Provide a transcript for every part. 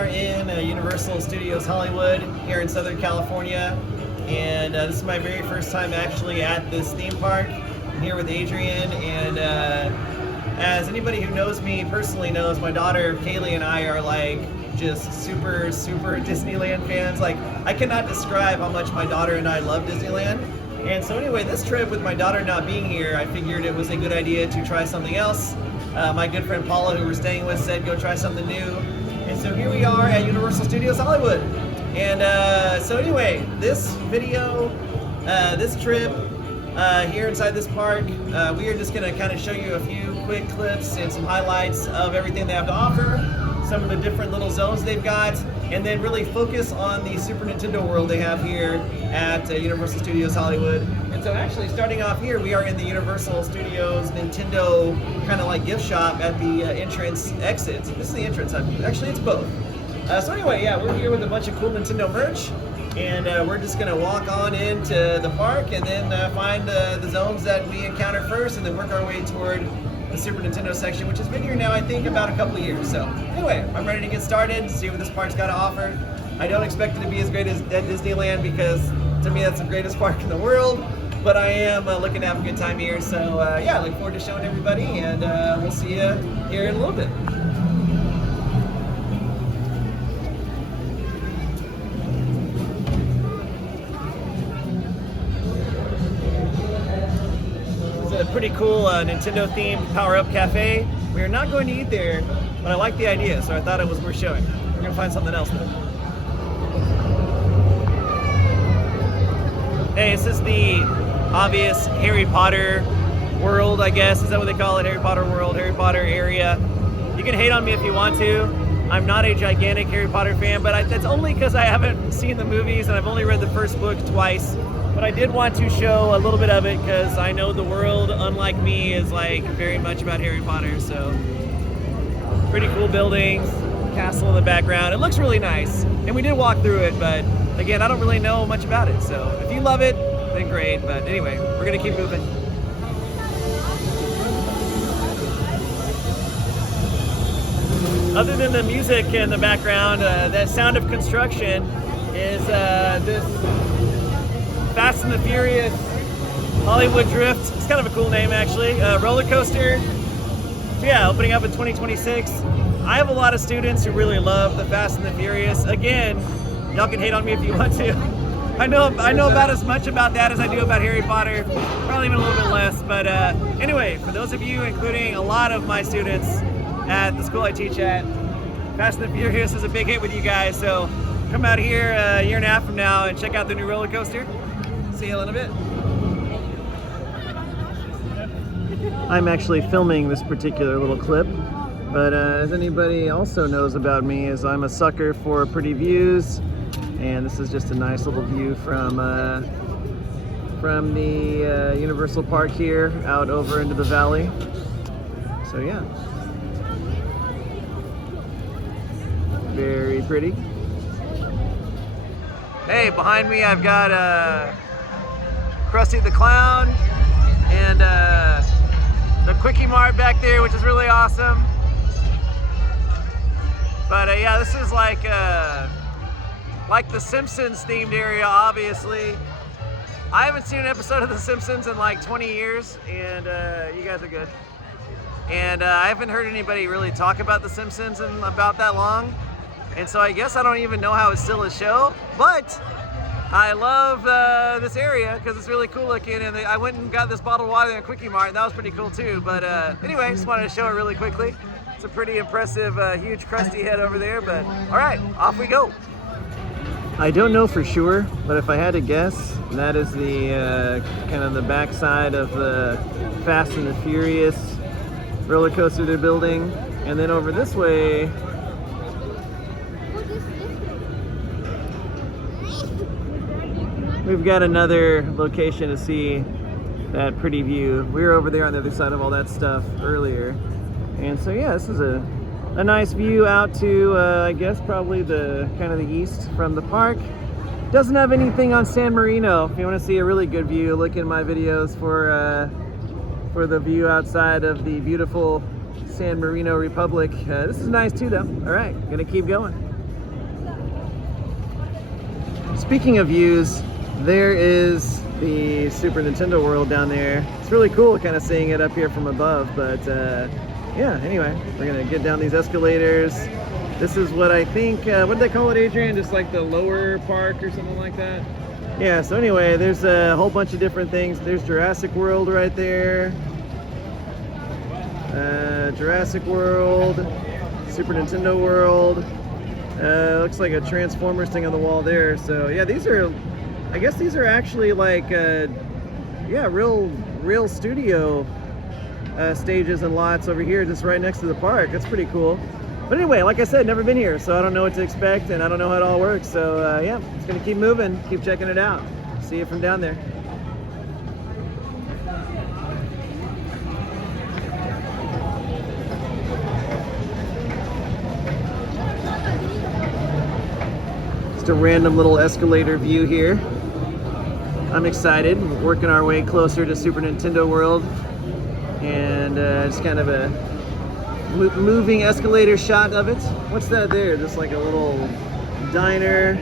are in Universal Studios Hollywood here in Southern California, and this is my very first time actually at this theme park. I'm here with Adrian, and as anybody who knows me personally knows, my daughter Kaylee and I are like just super Disneyland fans. Like, I cannot describe how much my daughter and I love Disneyland. And so anyway, this trip with my daughter not being here, I figured it was a good idea to try something else. My good friend Paula, who we're staying with, said go try something new. And so here we are at Universal Studios Hollywood. And so anyway, this video, this trip here inside this park, we are just going to kind of show you a few quick clips and some highlights of everything they have to offer, some of the different little zones they've got, and then really focus on the Super Nintendo world they have here at Universal Studios Hollywood. And so actually starting off here, we are in the Universal Studios Nintendo kind of like gift shop at the entrance exit. This is the entrance, actually it's both. So anyway, yeah, we're here with a bunch of cool Nintendo merch, and we're just gonna walk on into the park and then find the zones that we encounter first, and then work our way toward the Super Nintendo section, which has been here now, I think, about a couple of years. So anyway, I'm ready to get started, see what this park's got to offer. I don't expect it to be as great as Disneyland, because to me that's the greatest park in the world, but I am looking to have a good time here. So yeah, I look forward to showing everybody, and we'll see you here in a little bit. Pretty cool Nintendo themed Power Up Cafe. We are not going to eat there, but I like the idea, so I thought it was worth showing. We're gonna find something else though. Hey, this is the obvious Harry Potter world, I guess. Is that what they call it? Harry Potter world, Harry Potter area. You can hate on me if you want to. I'm not a gigantic Harry Potter fan, but that's only because I haven't seen the movies and I've only read the first book twice. But I did want to show a little bit of it because I know the world, unlike me, is like very much about Harry Potter. So pretty cool buildings, castle in the background. It looks really nice. And we did walk through it, but again, I don't really know much about it. So if you love it, then great. But anyway, we're gonna keep moving. Other than the music in the background, that sound of construction is this Fast and the Furious Hollywood Drift. It's kind of a cool name, actually. Roller coaster. So yeah, opening up in 2026. I have a lot of students who really love the Fast and the Furious. Again, y'all can hate on me if you want to. I know about as much about that as I do about Harry Potter. Probably even a little bit less. But anyway, for those of you, including a lot of my students at the school I teach at, Fast and the Furious is a big hit with you guys. So come out here a year and a half from now and check out the new roller coaster. See you in a bit. I'm actually filming this particular little clip, but as anybody also knows about me, is I'm a sucker for pretty views, and this is just a nice little view from the Universal Park here out over into the valley. So yeah, very pretty. Hey, behind me I've got Krusty the Clown and the Quickie Mart back there, which is really awesome. But yeah, this is like the Simpsons themed area, obviously. I haven't seen an episode of The Simpsons in like 20 years, and you guys are good. And I haven't heard anybody really talk about The Simpsons in about that long. And so I guess I don't even know how it's still a show, but I love this area because it's really cool looking, and I went and got this bottled water in a Quickie Mart, and that was pretty cool too. But anyway, just wanted to show it really quickly. It's a pretty impressive, huge Krusty head over there, but all right, off we go. I don't know for sure, but if I had to guess, that is the kind of the backside of the Fast and the Furious roller coaster they're building. And then over this way, we've got another location to see that pretty view. We were over there on the other side of all that stuff earlier. And so yeah, this is a nice view out to, I guess, probably the kind of the east from the park. Doesn't have anything on San Marino. If you want to see a really good view, look in my videos for the view outside of the beautiful San Marino Republic. This is nice too though. All right, gonna keep going. Speaking of views, there is the Super Nintendo World down there. It's really cool kind of seeing it up here from above, but yeah, anyway, we're gonna get down these escalators. This is what I think, what did they call it, Adrian? Just like the lower park or something like that? Yeah, so anyway, there's a whole bunch of different things. There's Jurassic World right there. Jurassic World, Super Nintendo World. Looks like a Transformers thing on the wall there. So yeah, these are, I guess these are actually like, yeah, real studio stages and lots over here, just right next to the park. That's pretty cool. But anyway, like I said, never been here, so I don't know what to expect, and I don't know how it all works. So yeah, it's gonna keep moving, keep checking it out. See you from down there. Just a random little escalator view here. I'm excited. We're working our way closer to Super Nintendo World, and it's kind of a moving escalator shot of it. What's that there? Just like a little diner.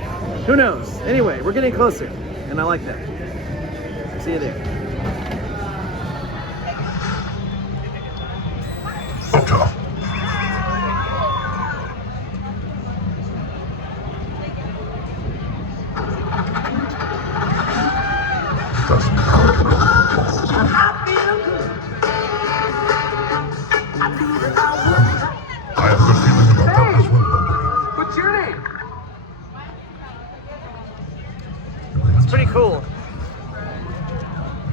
Who knows? Anyway, we're getting closer, and I like that. See you there. I have a good feeling about that as well, Bumblebee. What's your name? It's pretty cool.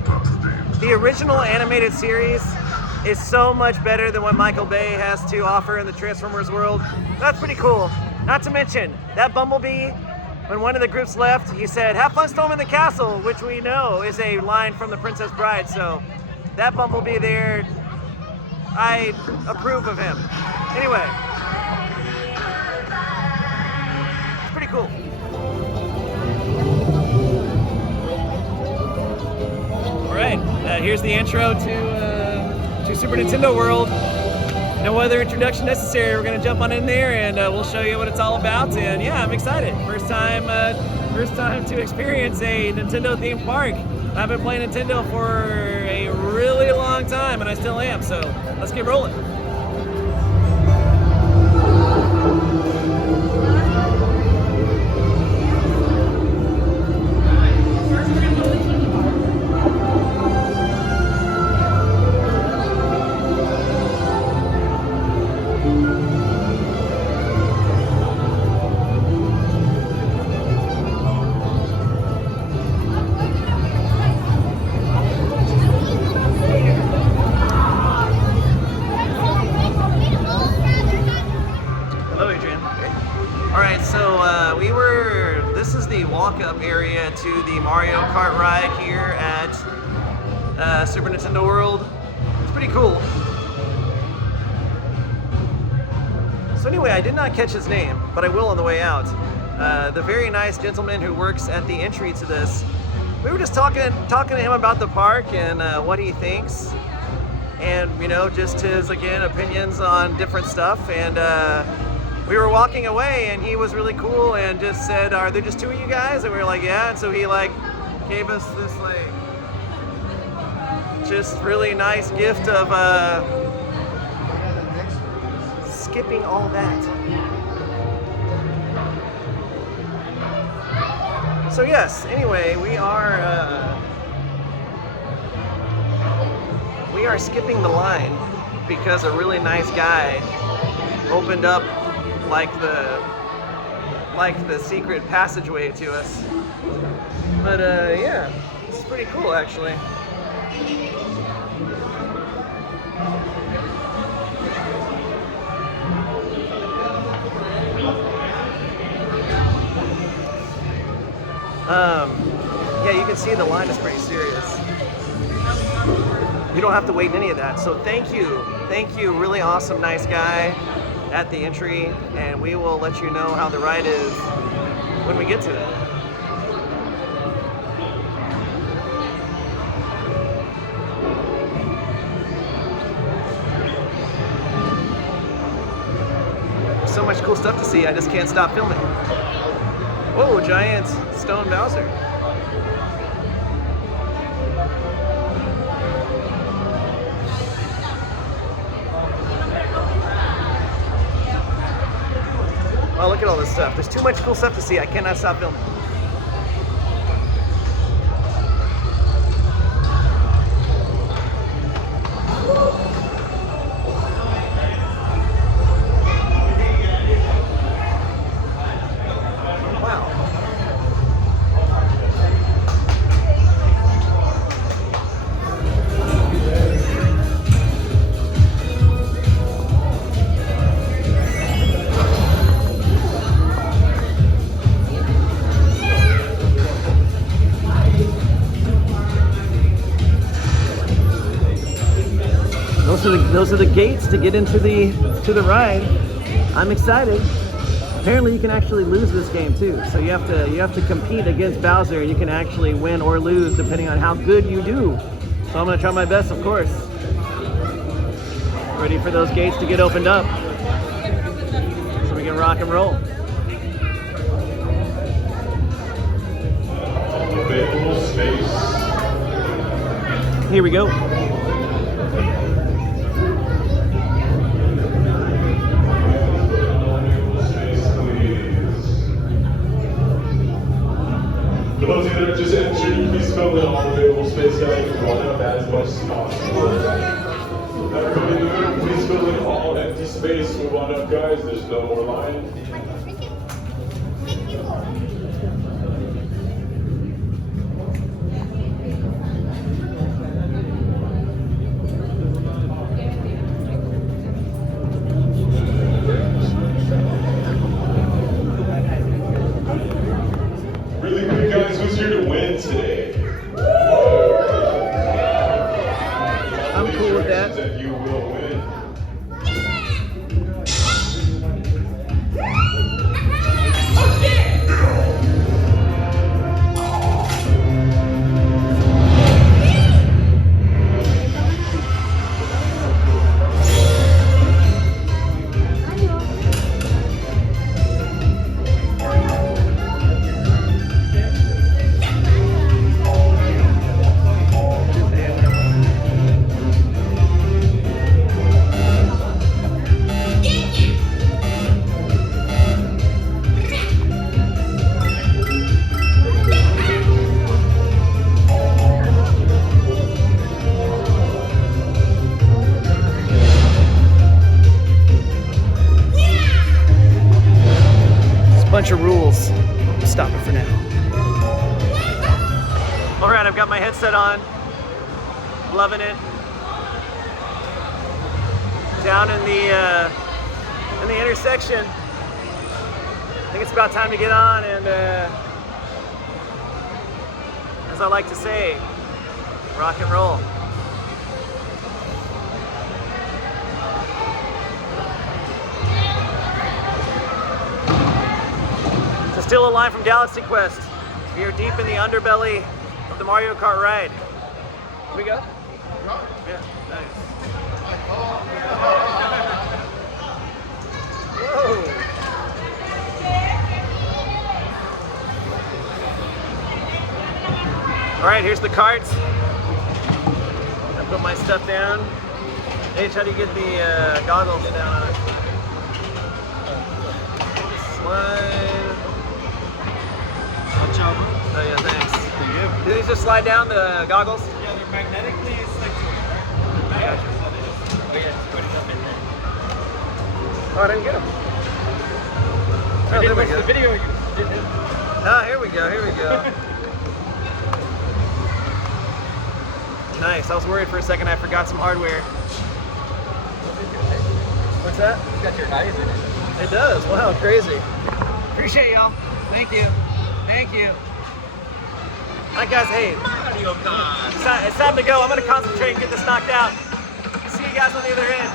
That's the names. The original animated series is so much better than what Michael Bay has to offer in the Transformers world. That's pretty cool. Not to mention, that Bumblebee, when one of the groups left, he said, "Have fun storming the castle," which we know is a line from The Princess Bride. So that Bumblebee there, I approve of him. Anyway, it's pretty cool. All right, here's the intro to Super Nintendo World. No other introduction necessary. We're gonna jump on in there and we'll show you what it's all about. And yeah, I'm excited. First time to experience a Nintendo themed park. I've been playing Nintendo for a really long time, and I still am. So let's get rolling. This is the walk-up area to the Mario Kart ride here at Super Nintendo World. It's pretty cool. So anyway, I did not catch his name, but I will on the way out. The very nice gentleman who works at the entry to this. We were just talking to him about the park and what he thinks, and you know, just his opinions on different stuff. And we were walking away, and he was really cool and just said, "Are there just two of you guys?" And we were like, "Yeah." And so he gave us this just really nice gift of skipping all that. So yes, anyway, we are skipping the line because a really nice guy opened up like the secret passageway to us. But yeah, it's pretty cool actually. Yeah, you can see the line is pretty serious. You don't have to wait in any of that. So thank you, really awesome, nice guy at the entry, and we will let you know how the ride is when we get to it. So much cool stuff to see, I just can't stop filming. Whoa, giant Stone Bowser. Wow, look at all this stuff. There's too much cool stuff to see. I cannot stop filming. Those are the gates to get into the ride. I'm excited. Apparently you can actually lose this game too. So you have to compete against Bowser, and you can actually win or lose depending on how good you do. So I'm gonna try my best, of course. Ready for those gates to get opened up so we can rock and roll. Here we go. For those of you that are just entering, please fill in all available space that you can run up as much as possible. Everybody in the middle, please fill in all empty space. Move on up, guys. There's no more line. Really quick, guys, who's here to win today? I'm cool with that. That you will win. Bunch of rules. Stop it for now. All right, I've got my headset on. Loving it. Down in the intersection. I think it's about time to get on and, as I like to say, rock and roll. Still a line from Galaxy Quest. We are deep in the underbelly of the Mario Kart ride. Here we go? Yeah, nice. Whoa. All right, here's the carts. I put my stuff down. H, how do you get the goggles down on it? Slide. Oh yeah, thanks. Do these just slide down, the goggles? Yeah, they're magnetically stuck to it. Gotcha. So they just put it up in there. Oh, I didn't get them. I Oh, did there we watch go. the video you did it. Ah, here we go, here we go. Nice, I was worried for a second I forgot some hardware. What's that? It's got your eyes in it. It does, wow, crazy. Appreciate y'all, thank you. Thank you. All right, guys, hey, it's time to go. I'm going to concentrate and get this knocked out. See you guys on the other end.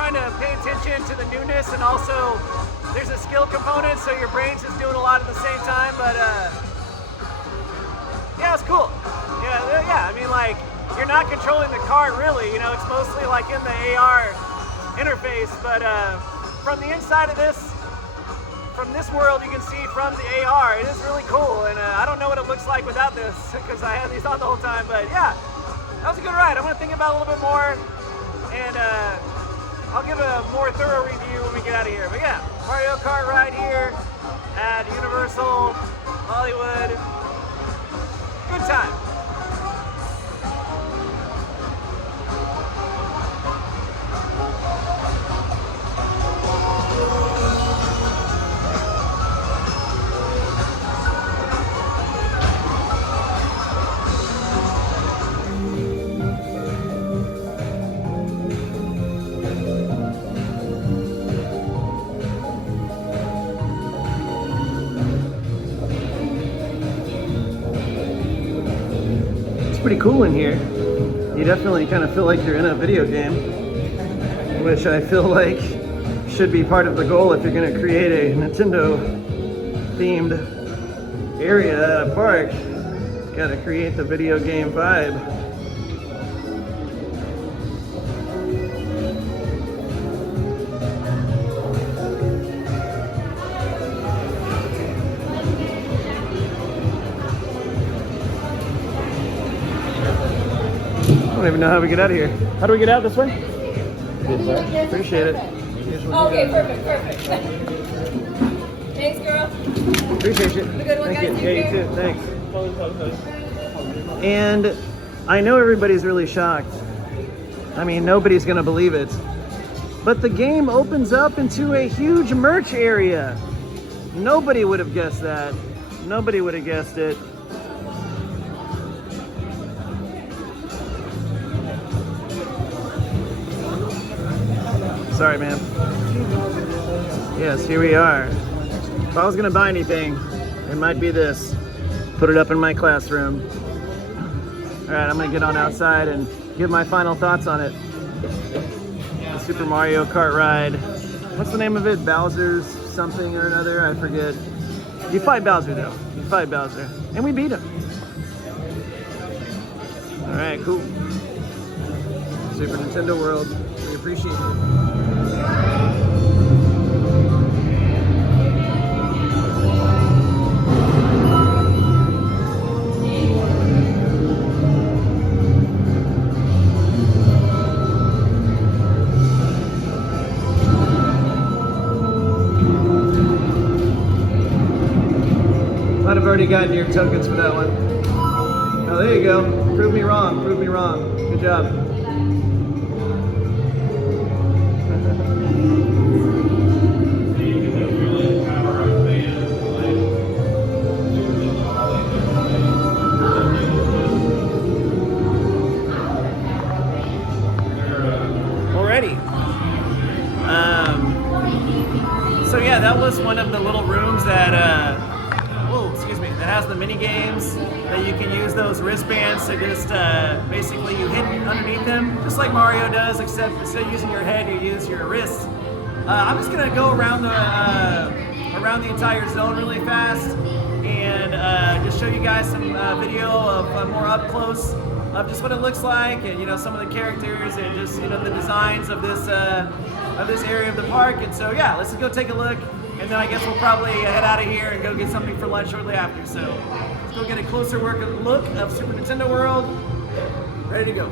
trying to pay attention to the newness, and also there's a skill component, so your brain's just doing a lot at the same time. But yeah, it's cool. Yeah. I mean, like, you're not controlling the cart really. You know, it's mostly like in the AR interface. But from the inside of this, from this world, you can see from the AR, it is really cool. And I don't know what it looks like without this because I had these on the whole time. But yeah, that was a good ride. I'm gonna think about it a little bit more, and I'll give a more thorough review when we get out of here. But yeah, Mario Kart ride here at Universal Hollywood. Good time. Pretty cool in here. You definitely kind of feel like you're in a video game, which I feel like should be part of the goal if you're going to create a Nintendo themed area at a park. Got to create the video game vibe. I don't even know how we get out of here. How do we get out this way? Appreciate it. Okay, perfect. Thanks, girl. Appreciate you. Have a good one, Thank guys. you. Take Yeah, you care. too. Thanks. And I know everybody's really shocked. I mean, nobody's gonna believe it. But the game opens up into a huge merch area. Nobody would have guessed that. Nobody would have guessed it. Sorry, man. Yes, here we are. If I was gonna buy anything, it might be this. Put it up in my classroom. All right, I'm gonna get on outside and give my final thoughts on it. The Super Mario Kart ride. What's the name of it? Bowser's something or another, I forget. You fight Bowser though. You fight Bowser. And we beat him. All right, cool. Super Nintendo World. We appreciate it. Might have already gotten your tokens for that one. Oh, there you go. Prove me wrong. Prove me wrong. Good job. Already. So yeah, that was one of the little rooms that that has the mini games that you can use those wristbands to just basically you hit underneath them, just like Mario does, except instead of using your head, you use your wrists. I'm just gonna go around the entire zone really fast and just show you guys some video of more up close of just what it looks like, and some of the characters and just the designs of this area of the park. And so yeah, let's just go take a look. And then I guess we'll probably head out of here and go get something for lunch shortly after. So let's go get a closer look of Super Nintendo World. Ready to go.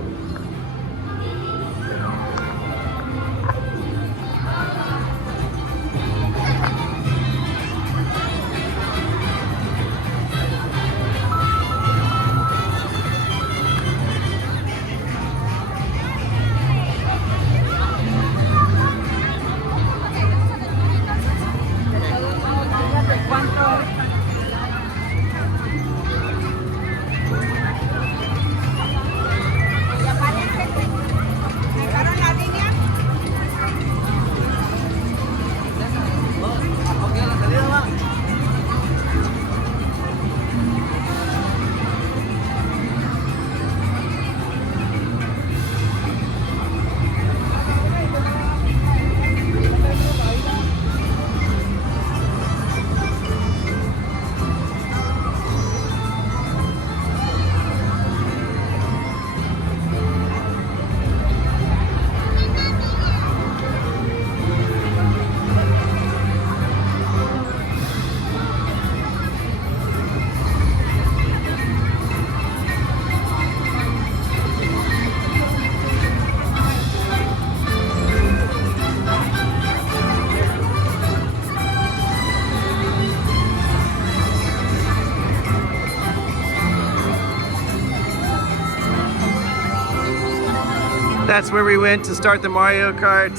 that's where we went to start the Mario Kart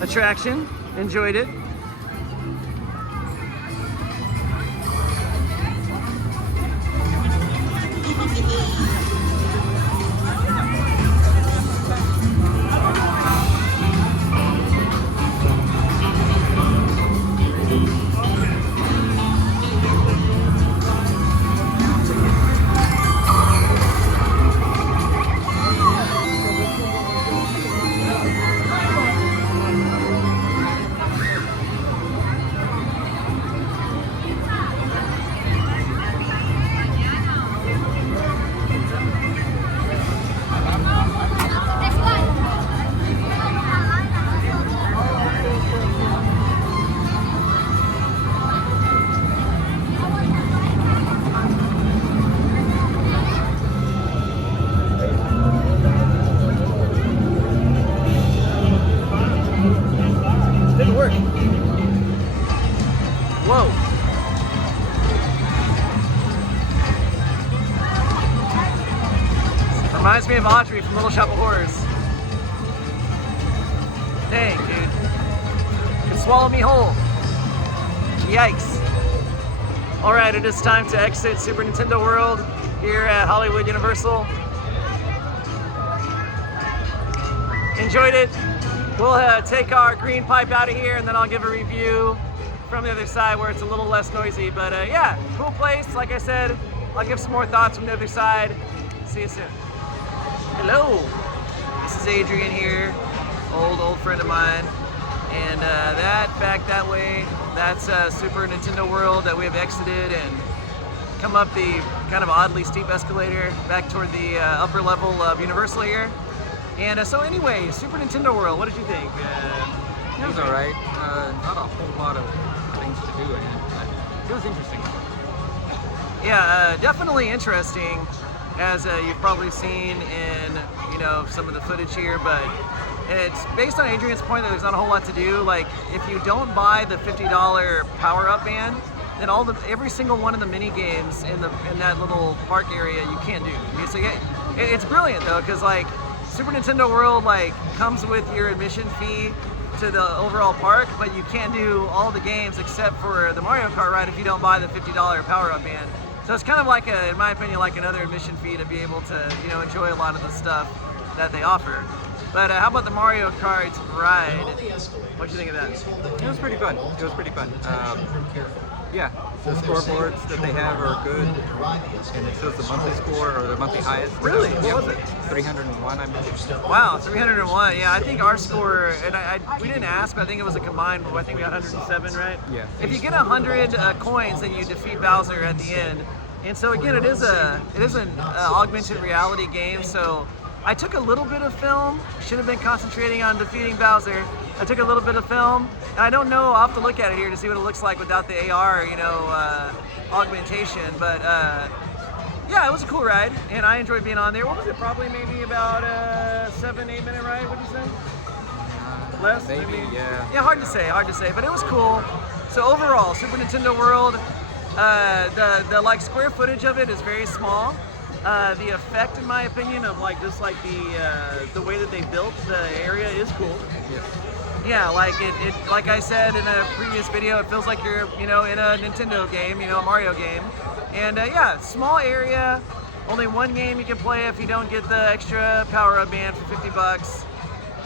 attraction. Enjoyed it. Didn't work. Whoa. Reminds me of Audrey from Little Shop of Horrors. Dang, dude. Could swallow me whole. Yikes. Alright, it is time to exit Super Nintendo World here at Hollywood Universal. Enjoyed it. We'll take our green pipe out of here and then I'll give a review from the other side where it's a little less noisy. But yeah, cool place. Like I said, I'll give some more thoughts from the other side. See you soon. Hello, this is Adrian here, old friend of mine. And that back that way, that's Super Nintendo World that we have exited and come up the kind of oddly steep escalator back toward the upper level of Universal here. And so anyway, Super Nintendo World, what did you think? It was alright. Not a whole lot of things to do in it, but it was interesting. Yeah, definitely interesting, as you've probably seen in, you know, some of the footage here, but it's based on Adrian's point that there's not a whole lot to do. Like, if you don't buy the $50 power-up band, then every single one of the mini games in that little park area you can't do. So yeah, it's brilliant though, because like Super Nintendo World like comes with your admission fee to the overall park, but you can't do all the games except for the Mario Kart ride if you don't buy the $50 power-up band. So it's kind of like in my opinion, like another admission fee to be able to, you know, enjoy a lot of the stuff that they offer. But how about the Mario Kart ride? What'd you think of that? It was pretty fun. It was pretty fun. Yeah, the scoreboards that they have are good, and it says the monthly score or the monthly highest. Really? What was it? 301, I believe. Wow, 301. Yeah, I think our score, and we didn't ask, but I think it was a combined. I think we got 107, right? Yeah. If you get 100 coins, then you defeat Bowser at the end. And so again, it is an augmented reality game. So I took a little bit of film. Should have been concentrating on defeating Bowser. I took a little bit of film, and I don't know. I'll have to look at it here to see what it looks like without the AR, you know, augmentation. But yeah, it was a cool ride, and I enjoyed being on there. What was it? Probably maybe about a 7-8 minute ride. What'd you say? Less? Maybe, I mean, yeah. Yeah, hard to say, but it was cool. So overall, Super Nintendo World, the like square footage of it is very small. The effect, in my opinion, of like just like the way that they built the area is cool. Yeah, like it like I said in a previous video, it feels like you're, you know, in a Nintendo game, you know, a Mario game. And yeah, small area, only one game you can play if you don't get the extra power-up band for $50.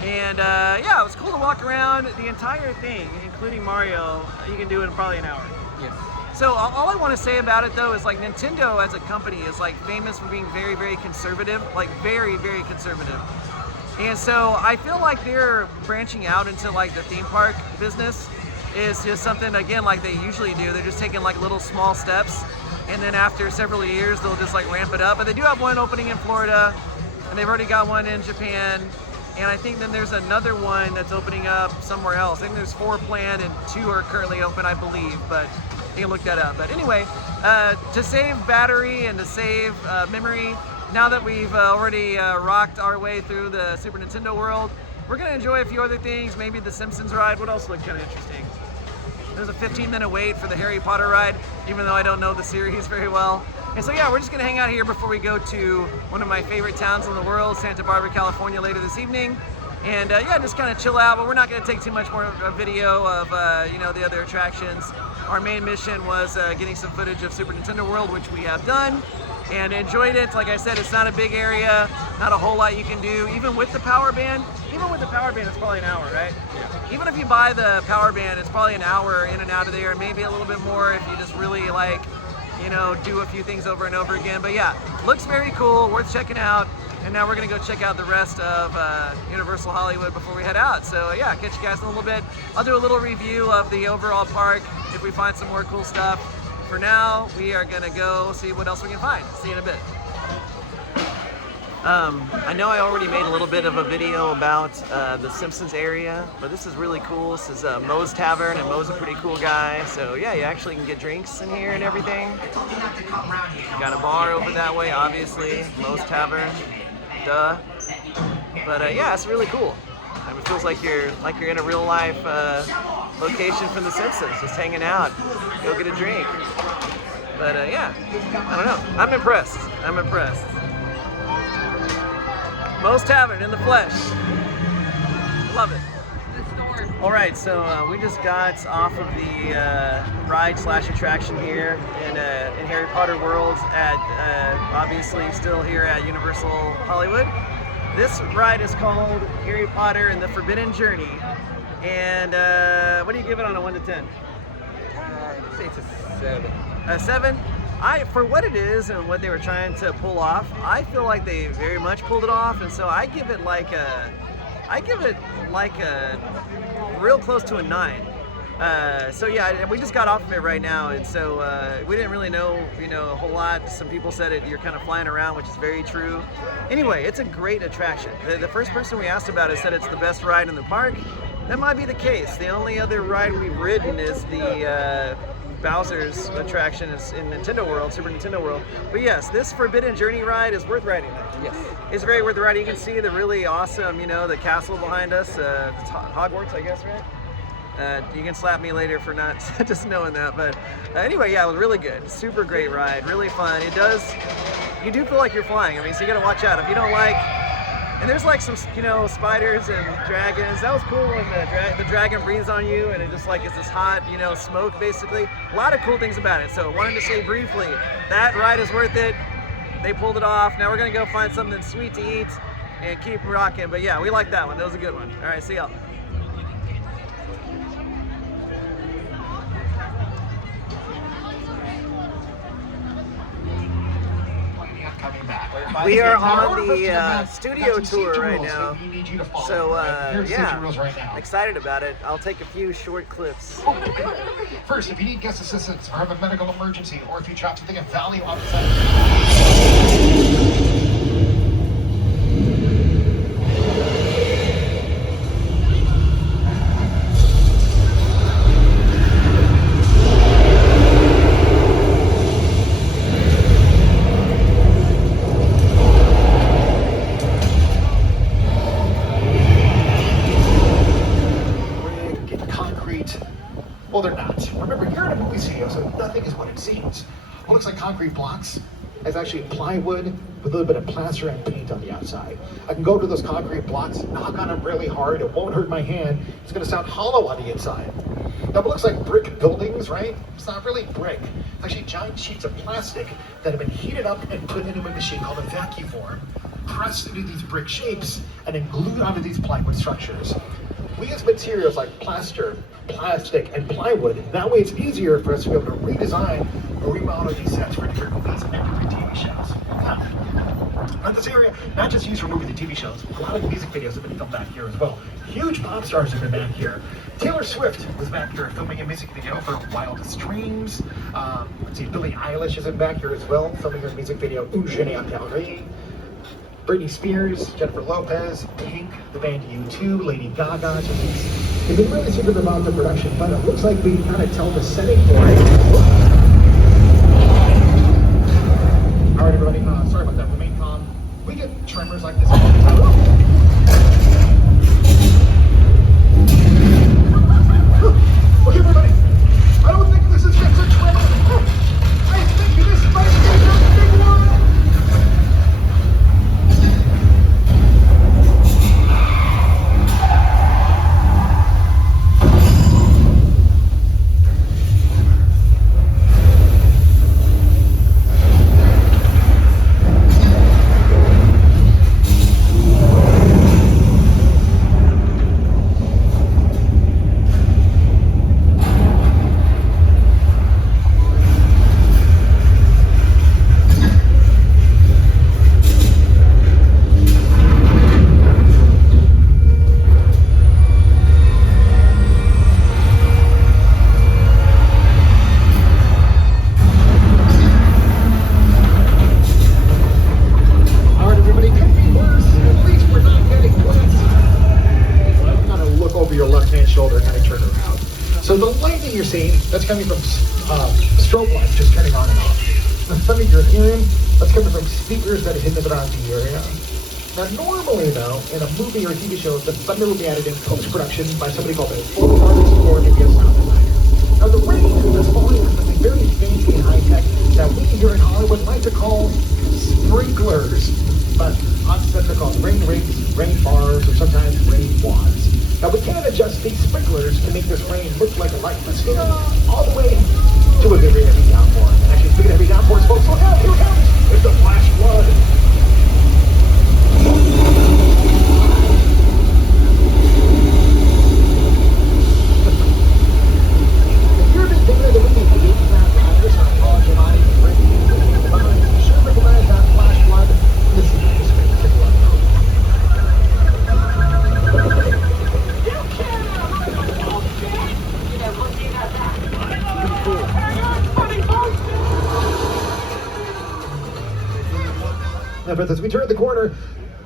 And yeah, it was cool to walk around the entire thing, including Mario. You can do it in probably an hour. Yes. So all I want to say about it though is like Nintendo as a company is like famous for being very, very conservative, like very, very conservative. And so I feel like they're branching out into like the theme park business is just something, again, like they usually do. They're just taking like little small steps, and then after several years they'll just like ramp it up. But they do have one opening in Florida, and they've already got one in Japan, and I think then there's another one that's opening up somewhere else. I think there's 4 planned and 2 are currently open, I believe, but you can look that up. But anyway, to save battery and to save memory, now that we've already rocked our way through the Super Nintendo World, we're gonna enjoy a few other things, maybe the Simpsons ride. What else looked kind of interesting? There's a 15-minute wait for the Harry Potter ride, even though I don't know the series very well. And so yeah, we're just gonna hang out here before we go to one of my favorite towns in the world, Santa Barbara, California, later this evening. And yeah, just kind of chill out, but we're not gonna take too much more of a video of you know, the other attractions. Our main mission was getting some footage of Super Nintendo World, which we have done, and enjoyed it. Like I said, it's not a big area, not a whole lot you can do. Even with the power band, it's probably an hour, right? Yeah. Even if you buy the power band, it's probably an hour in and out of there, and maybe a little bit more if you just really like, you know, do a few things over and over again. But yeah, looks very cool, worth checking out. And now we're gonna go check out the rest of Universal Hollywood before we head out. So yeah, catch you guys in a little bit. I'll do a little review of the overall park if we find some more cool stuff. For now, we are gonna go see what else we can find. See you in a bit. I know I already made a little bit of a video about the Simpsons area, but this is really cool. This is Moe's Tavern, and Moe's a pretty cool guy. So yeah, you actually can get drinks in here and everything. Got a bar over that way, obviously. Moe's Tavern, duh. But yeah, it's really cool. It feels like you're in a real life location from the Simpsons, just hanging out. Go get a drink. But yeah, I don't know. I'm impressed. Moe's Tavern in the flesh. Love it. All right, so we just got off of the ride/attraction here in Harry Potter World at obviously still here at Universal Hollywood. This ride is called Harry Potter and the Forbidden Journey. And what do you give it on a 1 to 10? I'd say it's a 7. A 7? For what it is and what they were trying to pull off, I feel like they very much pulled it off, and so I give it like a real close to a 9. So yeah, we just got off of it right now, and so we didn't really know, a whole lot. Some people said you're kind of flying around, which is very true. Anyway, it's a great attraction. The first person we asked about it said it's the best ride in the park. That might be the case. The only other ride we've ridden is the Bowser's attraction is in Nintendo World, Super Nintendo World. But yes, this Forbidden Journey ride is worth riding. Yes. It's very worth riding. You can see the really awesome, the castle behind us. It's Hogwarts, I guess, right? You can slap me later for not just knowing that. But anyway, yeah, it was really good. Super great ride, really fun. You do feel like you're flying. I mean, so you gotta watch out. If you don't like, and there's like some, spiders and dragons. That was cool when the dragon breathes on you and it just like it's this hot, smoke basically. A lot of cool things about it. So wanted to say briefly, that ride is worth it. They pulled it off. Now we're gonna go find something sweet to eat and keep rocking. But yeah, we like that one. That was a good one. All right, see y'all. We are on the studio tour right now, so yeah, excited about it. I'll take a few short clips. First, if you need guest assistance or have a medical emergency, or if you drop something of value on the side. Well, they're not. Remember, you're in a movie studio, so nothing is what it seems. What looks like concrete blocks is actually plywood with a little bit of plaster and paint on the outside. I can go to those concrete blocks, knock on them really hard, it won't hurt my hand. It's gonna sound hollow on the inside. Now, it looks like brick buildings, right? It's not really brick. It's actually giant sheets of plastic that have been heated up and put into a machine called a vacuform, pressed into these brick shapes, and then glued onto these plywood structures. We use materials like plaster, plastic, and plywood. That way it's easier for us to be able to redesign or remodel these sets for different movies and different TV shows. Now, this area, not just used for movies and TV shows, a lot of music videos have been filmed back here as well. Huge pop stars have been back here. Taylor Swift was back here filming a music video for Wildest Dreams. Let's see, Billie Eilish is back here as well, filming her music video, Un Je n'ai pas Paris. Britney Spears, Jennifer Lopez, Pink, the band U2, Lady Gaga. They've been really secret about the production, but it looks like we kind of tell the setting for it. All right, everybody, sorry about that. Remain calm. We get tremors like this all the time. Okay, everybody, I don't think this is just a tremor. I think this might be shoulder, kind of turn around. So the lightning you're seeing, that's coming from strobe lights just turning on and off. The thunder you're hearing, that's coming from speakers that are hidden around the area. Now normally though, in a movie or a TV show, the thunder will be added in post-production by somebody called a vocal artist or maybe a sound designer. Now the rain that's falling is something very fancy and high-tech that we here in Hollywood like to call sprinklers. But on set they're called rain rigs, rain bars, or sometimes rain wads. Now we can adjust these sprinklers to make this rain look like a light sphere all the way to a very heavy downpour. And actually, speaking of heavy downpours, folks, look out, here it comes. It's the flash flood. If you've been thinking of the movie The Eight Craft Riders on Paul Giamatti and Rick Moranis, you should recognize that flash flood. This is the spectacular. Now, but as we turn the corner,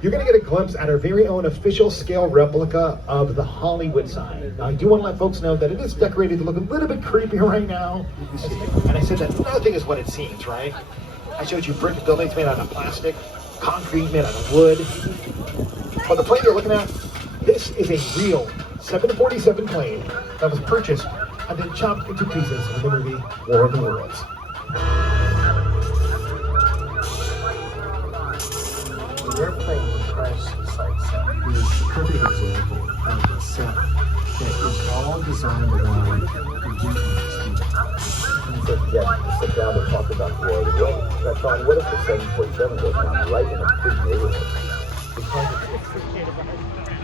you're going to get a glimpse at our very own official scale replica of the Hollywood sign. Now, I do want to let folks know that it is decorated to look a little bit creepy right now. And I said that another thing is what it seems, right? I showed you brick buildings made out of plastic, concrete made out of wood. But the plane you're looking at, this is a real 747 plane that was purchased and then chopped into pieces in the movie War of the Worlds. The airplane crash site set is a perfect example of a set that is all designed around the details. So, yeah, sit down and talk about War of the Worlds. Now, Sean, what if the 747 goes down right in a big neighborhood? Because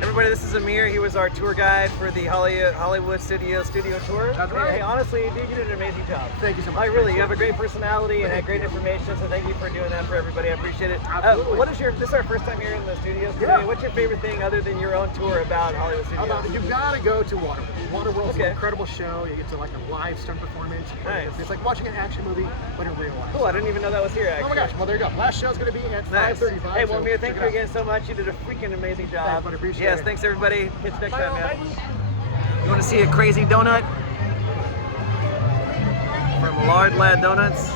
Everybody, this is Amir. He was our tour guide for the Hollywood Studio tour. That's right. Hey, honestly, dude, you did an amazing job. Thank you so much. Like, really, you have a great personality and had great information, so thank you for doing that for everybody. I appreciate it. Absolutely. This is our first time here in the studios today. Yeah. What's your favorite thing other than your own tour about Hollywood Studios? You gotta go to Waterworld. Waterworld's Okay. an incredible show. You get to like a live stunt performance. Nice. It's like watching an action movie, but in real life. Cool, I didn't even know that was here, actually. Oh my gosh, well there you go. Last show's gonna be at Nice. 5:35. Hey, well, so Amir, thank check you it out. again so much. You did a freaking amazing job. Thanks, bud, appreciate yes, it. thanks everybody. Catch you next Bye, time, man. bye. You want to see a crazy donut? From Lard Lad Donuts.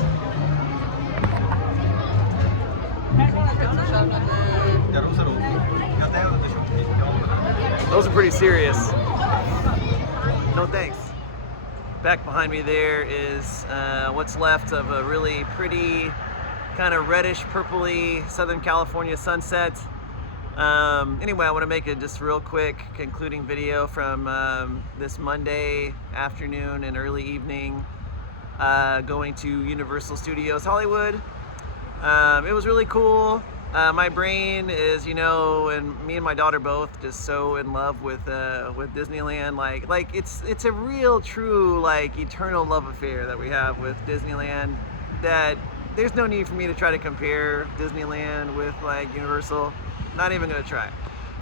Those are pretty serious. No thanks. Back behind me there is what's left of a really pretty kind of reddish purpley Southern California sunset. Anyway, I want to make a just real quick concluding video from this Monday afternoon and early evening going to Universal Studios Hollywood. It was really cool. My brain is, you know, and me and my daughter both just so in love with Disneyland. Like it's a real, true, like eternal love affair that we have with Disneyland. That there's no need for me to try to compare Disneyland with like Universal. Not even gonna try.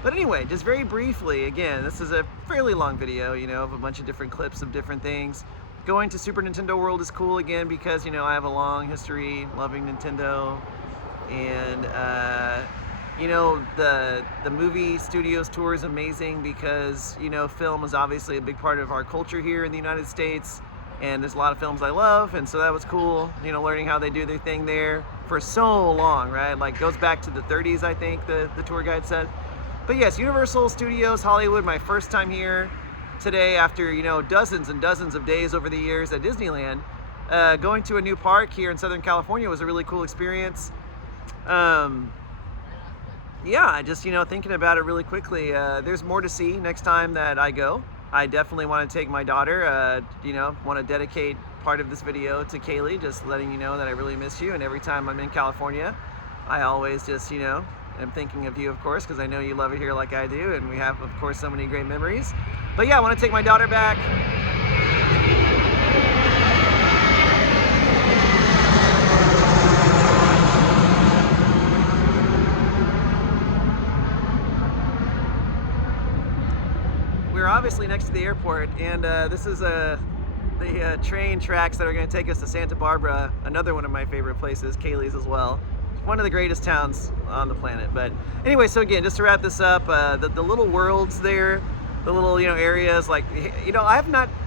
But anyway, just very briefly, again, this is a fairly long video, you know, of a bunch of different clips of different things. Going to Super Nintendo World is cool again because, you know, I have a long history loving Nintendo. And you know, the movie studios tour is amazing because, you know, film is obviously a big part of our culture here in the United States, and there's a lot of films I love, and so that was cool, you know, learning how they do their thing there for so long, right? Like goes back to the 30s, I think the tour guide said. But yes, Universal Studios Hollywood, my first time here today after, you know, dozens and dozens of days over the years at Disneyland. Going to a new park here in Southern California was a really cool experience. Yeah, I just, you know, thinking about it really quickly, there's more to see next time that I go. I definitely want to take my daughter, you know, want to dedicate part of this video to Kaylee, just letting you know that I really miss you, and every time I'm in California, I always just, you know, am thinking of you, of course, because I know you love it here like I do, and we have, of course, so many great memories. But yeah, I want to take my daughter back. We're obviously next to the airport, and this is the train tracks that are going to take us to Santa Barbara, another one of my favorite places, Kaylee's as well. One of the greatest towns on the planet. But anyway, so again, just to wrap this up, the little worlds there the little areas. Like I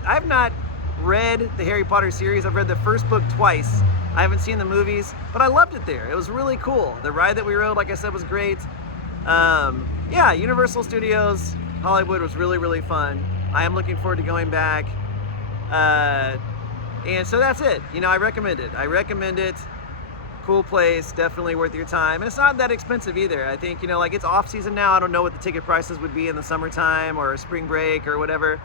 have not read the Harry Potter series. I've read the first book twice. I haven't seen the movies, but I loved it there. It was really cool. The ride that we rode, like I said, was great. Yeah, Universal Studios Hollywood was really, really fun. I am looking forward to going back. And so that's it. I recommend it. Cool place, definitely worth your time. And it's not that expensive either. I think, like it's off season now. I don't know what the ticket prices would be in the summertime or spring break or whatever.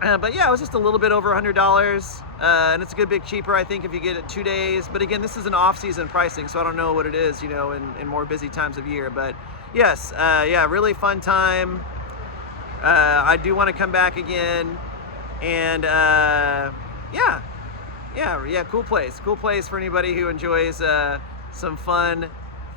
But yeah, it was just a little bit over $100. And it's a good bit cheaper, I think, if you get it 2 days. But again, this is an off-season pricing, so I don't know what it is, in more busy times of year. But yes, yeah, really fun time. I do want to come back again. And yeah, cool place. Cool place for anybody who enjoys some fun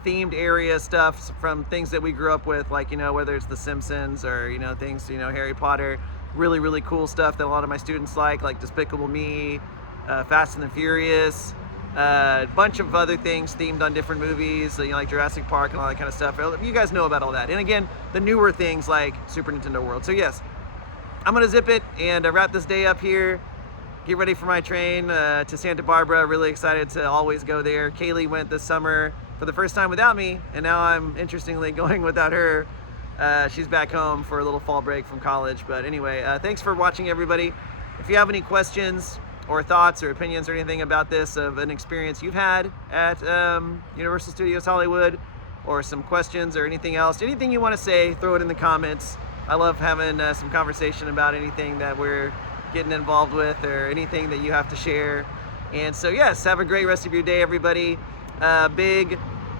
themed area stuff from things that we grew up with, like, whether it's The Simpsons or, things, Harry Potter. Really, really cool stuff that a lot of my students like Despicable Me, Fast and the Furious, a bunch of other things themed on different movies, like Jurassic Park and all that kind of stuff. You guys know about all that. And again, the newer things like Super Nintendo World. So yes, I'm gonna zip it and wrap this day up here. Get ready for my train to Santa Barbara. Really excited to always go there. Kaylee went this summer for the first time without me, and now I'm interestingly going without her. She's back home for a little fall break from college. But anyway, thanks for watching, everybody. If you have any questions or thoughts or opinions or anything about this, of an experience you've had at Universal Studios Hollywood, or some questions or anything else, anything you want to say, throw it in the comments. I love having some conversation about anything that we're getting involved with or anything that you have to share. And so yes, have a great rest of your day, everybody. Big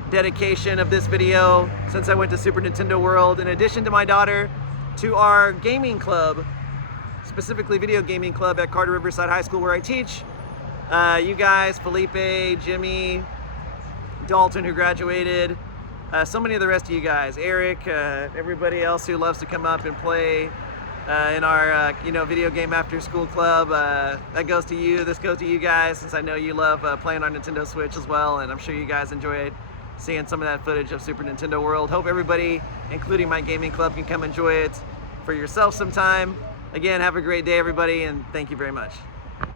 dedication of this video, since I went to Super Nintendo World, in addition to my daughter, to our gaming club, specifically video gaming club at Carter Riverside High School where I teach. You guys, Felipe, Jimmy, Dalton, who graduated, so many of the rest of you guys, Eric, everybody else who loves to come up and play in our video game after school club. That goes to you. This goes to you guys, since I know you love playing on Nintendo Switch as well, and I'm sure you guys enjoyed seeing some of that footage of Super Nintendo World. Hope everybody, including my gaming club, can come enjoy it for yourself sometime. Again, have a great day, everybody, and thank you very much.